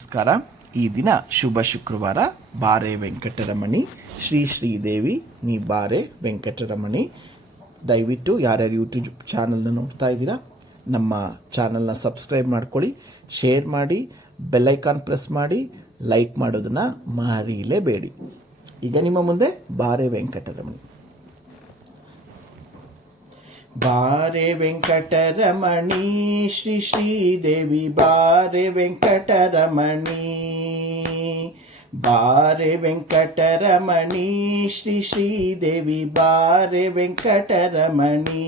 ನಮಸ್ಕಾರ. ಈ ದಿನ ಶುಭ ಶುಕ್ರವಾರ. ಬಾರೆ ವೆಂಕಟರಮಣಿ ಶ್ರೀ ಶ್ರೀದೇವಿ ನೀ ಬಾರೆ ವೆಂಕಟರಮಣಿ. ದಯವಿಟ್ಟು ಯಾರ್ಯಾರು ಯೂಟ್ಯೂಬ್ ಚಾನಲ್ನ ನೋಡ್ತಾ ಇದ್ದೀರಾ, ನಮ್ಮ ಚಾನಲ್ನ ಸಬ್ಸ್ಕ್ರೈಬ್ ಮಾಡ್ಕೊಳ್ಳಿ, ಶೇರ್ ಮಾಡಿ, ಬೆಲ್ಲೈಕಾನ್ ಪ್ರೆಸ್ ಮಾಡಿ, ಲೈಕ್ ಮಾಡೋದನ್ನು ಮರೀಲೇಬೇಡಿ. ಈಗ ನಿಮ್ಮ ಮುಂದೆ ಬಾರೆ ವೆಂಕಟರಮಣಿ. ಬಾರೆ ವೆಂಕಟರಮಣಿ ಶ್ರೀ ಶ್ರೀದೇವಿ ಬಾರೆ ವೆಂಕಟರಮಣಿ. ಬಾರೆ ವೆಂಕಟರಮಣಿ ಶ್ರೀ ಶ್ರೀದೇವಿ ಬಾರೆ ವೆಂಕಟರಮಣಿ.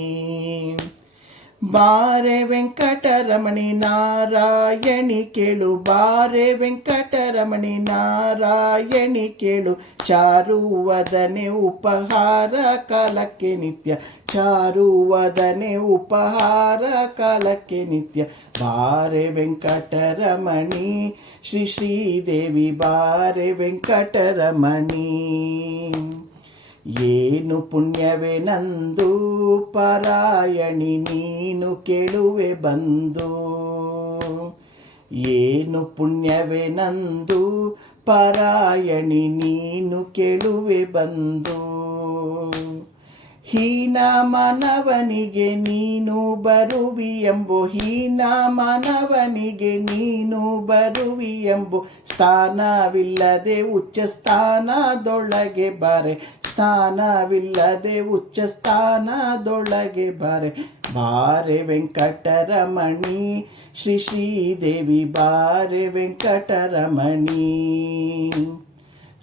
ಬಾರೆ ವೆಂಕಟರಮಣಿ ನಾರಾಯಣಿ ಕೇಳು, ಬಾರೆ ವೆಂಕಟರಮಣಿ ನಾರಾಯಣಿ ಕೇಳು. ಚಾರುವದನೆ ಉಪಹಾರ ಕಾಲಕ್ಕೆ ನಿತ್ಯ, ಚಾರುವದನೆ ಉಪಹಾರ ಕಾಲಕ್ಕೆ ನಿತ್ಯ. ಬಾರೆ ವೆಂಕಟರಮಣಿ ಶ್ರೀ ಶ್ರೀದೇವಿ ಬಾರೆ ವೆಂಕಟರಮಣಿ. ಏನು ಪುಣ್ಯವೇ ನಂದು ಪಾರಾಯಣಿ ನೀನು ಕೇಳುವೆ ಬಂದು. ಏನು ಪುಣ್ಯವೇ ನಂದು ಪಾರಾಯಣಿ ನೀನು ಕೇಳುವೆ ಬಂದು. ಹೀನ ಮಾನವನಿಗೆ ನೀನು ಬರುವಿ ಎಂಬೋ, ಹೀನ ಮಾನವನಿಗೆ ನೀನು ಬರುವಿ ಎಂಬೋ. ಸ್ಥಾನವಿಲ್ಲದೆ ಉಚ್ಚ ಸ್ಥಾನದೊಳಗೆ ಬಾರೆ, ಸ್ಥಾನವಿಲ್ಲದೆ ಉಚ್ಚ ಸ್ಥಾನದೊಳಗೆ ಬಾರೆ. ಬಾರೆ ವೆಂಕಟರಮಣಿ ಶ್ರೀ ಶ್ರೀದೇವಿ ಬಾರೆ ವೆಂಕಟರಮಣಿ.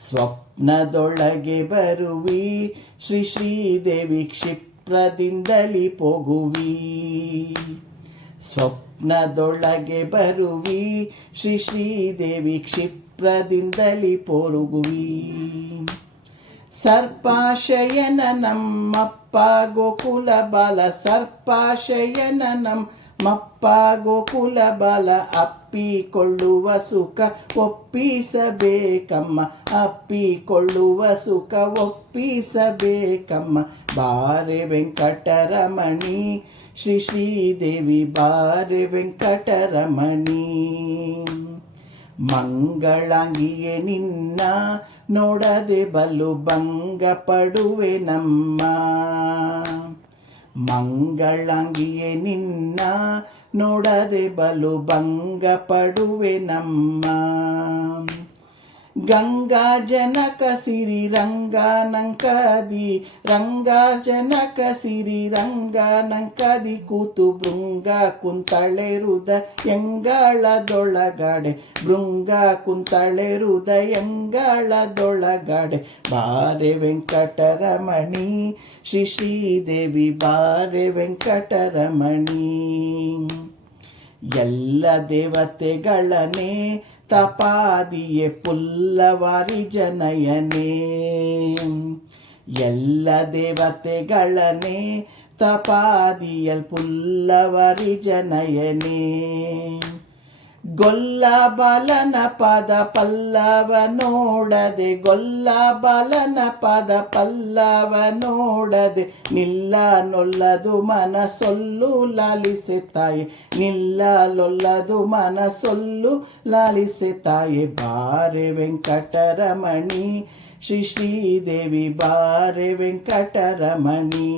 ಸ್ವಪ್ನದೊಳಗೆ ಬರುವಿ ಶ್ರೀ ಶ್ರೀದೇವಿ ಕ್ಷಿಪ್ರದಿಂದಲಿ ಪೋಗುವಿ. ಸ್ವಪ್ನದೊಳಗೆ ಬರುವಿ ಶ್ರೀ ಶ್ರೀದೇವಿ ಕ್ಷಿಪ್ರದಿಂದಲಿ ಪೋರುಗುವಿ. ಸರ್ಪಾಶಯನ ನಮ್ಮಪ್ಪ ಗೋಕುಲ ಬಾಲ, ಸರ್ಪಾಶಯನ ನಮ್ಮಪ್ಪ ಗೋಕುಲ ಬಾಲ. ಅಪ್ಪಿಕೊಳ್ಳುವ ಸುಖ ಒಪ್ಪಿಸಬೇಕಮ್ಮ, ಅಪ್ಪಿಕೊಳ್ಳುವ ಸುಖ ಒಪ್ಪಿಸಬೇಕಮ್ಮ. ಬಾರೆ ವೆಂಕಟರಮಣಿ ಶ್ರೀ ಶ್ರೀದೇವಿ ಬಾರೆ ವೆಂಕಟರಮಣಿ. ಮಂಗಳಾಂಗಿಯೇ ನಿನ್ನ ನೋಡದೆ ಬಲು ಭಂಗ ಪಡುವೆ ನಮ್ಮ. ಮಂಗಳಾಂಗಿಯೇ ನಿನ್ನ ನೋಡದೆ ಬಲು ಭಂಗ ಪಡುವೆ ನಮ್ಮ. ಗಂಗಾ ಜನಕ ಸಿರಿ ರಂಗಾನಂಕದಿ, ರಂಗಾ ಜನಕ ಸಿರಿ ರಂಗಾನಂಕದಿ. ಕೂತು ಭೃಂಗ ಕುಂತಳೆರುದ ಎಂಗಳದೊಳಗಡೆ, ಭೃಂಗ ಕುಂತಳೆರುದ ಎಂಗಳದೊಳಗಡೆ. ಬಾರೆ ವೆಂಕಟರಮಣಿ ಶ್ರೀ ಶ್ರೀದೇವಿ ಬಾರೆ ವೆಂಕಟರಮಣಿ. ಎಲ್ಲ ದೇವತೆಗಳನ್ನೇ ತಪಾದಿಯೇ ಪುಲ್ಲವಾರಿ ಜನಯನೇ, ಎಲ್ಲ ದೇವತೆಗಳನ್ನೇ ತಪಾದಿಯಲ್ ಪುಲ್ಲವಾರಿ ಜನಯನೇ. ಗೊಲ್ಲ ಬಾಲನ ಪಾದ ಪಲ್ಲವ ನೋಡದೆ, ಗೊಲ್ಲ ಬಾಲನ ಪಾದ ಪಲ್ಲವ ನೋಡದೆ. ನಿಲ್ಲ ನೊಲ್ಲದು ಮನಸೊಲ್ಲು ಲಾಲಿಸೆ ತಾಯಿ, ನಿಲ್ಲ ಲೊಲ್ಲದು ಮನಸೊಲ್ಲು ಲಾಲಿಸೆ ತಾಯಿ. ಬಾರೆ ವೆಂಕಟರಮಣಿ ಶ್ರೀ ಶ್ರೀದೇವಿ ಬಾರೆ ವೆಂಕಟರಮಣಿ.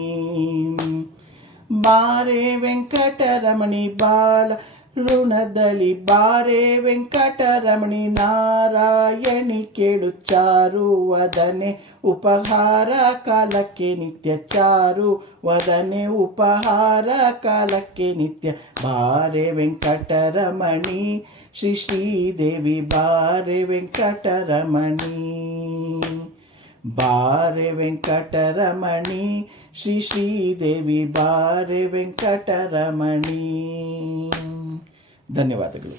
ಬಾರೆ ವೆಂಕಟರಮಣಿ ಬಾಲ ಋಣದಲ್ಲಿ, ಬಾರೆ ವೆಂಕಟರಮಣಿ ನಾರಾಯಣಿ ಕೇಳು. ಚಾರುವದನೆ ಉಪಹಾರ ಕಾಲಕ್ಕೆ ನಿತ್ಯ, ಚಾರುವದನೆ ಉಪಹಾರ ಕಾಲಕ್ಕೆ ನಿತ್ಯ. ಬಾರೆ ವೆಂಕಟರಮಣಿ ಶ್ರೀ ಶ್ರೀದೇವಿ ಬಾರೆ ವೆಂಕಟರಮಣಿ. ಬಾರೆ ವೆಂಕಟರಮಣಿ ಶ್ರೀ ಶ್ರೀದೇವಿ ಬಾರೆ ವೆಂಕಟರಮಣಿ. ಧನ್ಯವಾದಗಳು.